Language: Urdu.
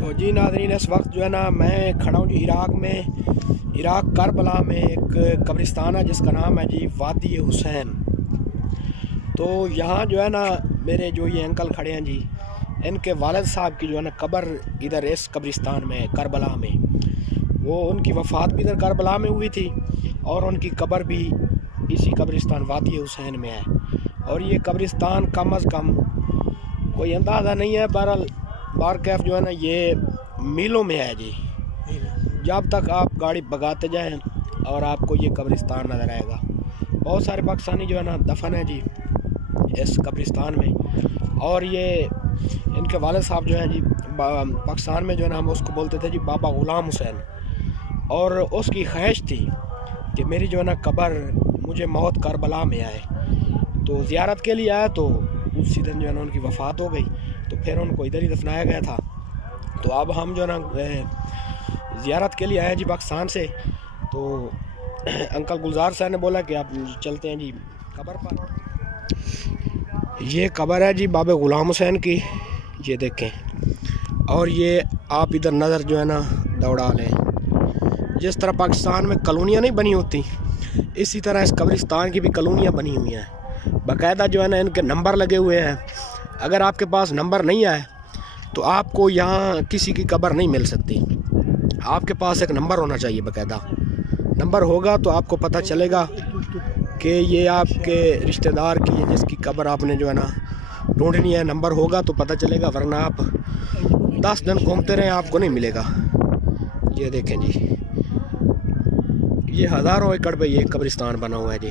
تو جی ناظرین، اس وقت جو ہے نا میں کھڑا ہوں جی عراق کربلا میں ایک قبرستان ہے جس کا نام ہے جی وادی حسین۔ تو یہاں جو ہے نا میرے جو یہ انکل کھڑے ہیں جی، ان کے والد صاحب کی جو ہے نا قبر ادھر اس قبرستان میں کربلا میں، وہ ان کی وفات بھی ادھر کربلا میں ہوئی تھی اور ان کی قبر بھی اسی قبرستان وادی حسین میں ہے۔ اور یہ قبرستان کم از کم کوئی اندازہ نہیں ہے، بارکیف جو ہے نا یہ میلوں میں ہے جی۔ جب تک آپ گاڑی بگاتے جائیں اور آپ کو یہ قبرستان نظر آئے گا۔ بہت سارے پاکستانی جو ہے نا دفن ہے جی اس قبرستان میں۔ اور یہ ان کے والد صاحب جو ہیں جی پاکستان میں جو ہے نا ہم اس کو بولتے تھے جی بابا غلام حسین، اور اس کی خواہش تھی کہ میری جو ہے نا قبر مجھے موت کربلا میں آئے، تو زیارت کے لیے آیا تو اسی دن جو ہے نا ان کی وفات ہو گئی، تو پھر ان کو ادھر ہی دفنایا گیا تھا۔ تو اب ہم جو ہے نا زیارت کے لیے آئے جی پاکستان سے، تو انکل گلزار صاحب نے بولا کہ آپ چلتے ہیں جی قبر پر۔ یہ قبر ہے جی بابا غلام حسین کی، یہ دیکھیں۔ اور یہ آپ ادھر نظر جو ہے نا دوڑا لیں، جس طرح پاکستان میں کالونیاں نہیں بنی ہوتی، اسی طرح اس قبرستان کی بھی کالونیاں بنی ہوئی ہیں، باقاعدہ جو ہے نا ان کے نمبر لگے ہوئے ہیں۔ اگر آپ کے پاس نمبر نہیں آئے تو آپ کو یہاں کسی کی قبر نہیں مل سکتی، آپ کے پاس ایک نمبر ہونا چاہیے، باقاعدہ نمبر ہوگا تو آپ کو پتہ چلے گا کہ یہ آپ کے رشتہ دار کی ہے جس کی قبر آپ نے جو ہے نا ڈھونڈنی ہے، نمبر ہوگا تو پتہ چلے گا، ورنہ آپ 10 دن گھومتے رہیں آپ کو نہیں ملے گا۔ یہ دیکھیں جی، یہ ہزاروں ایکڑ پہ یہ قبرستان بنا ہوا ہے جی۔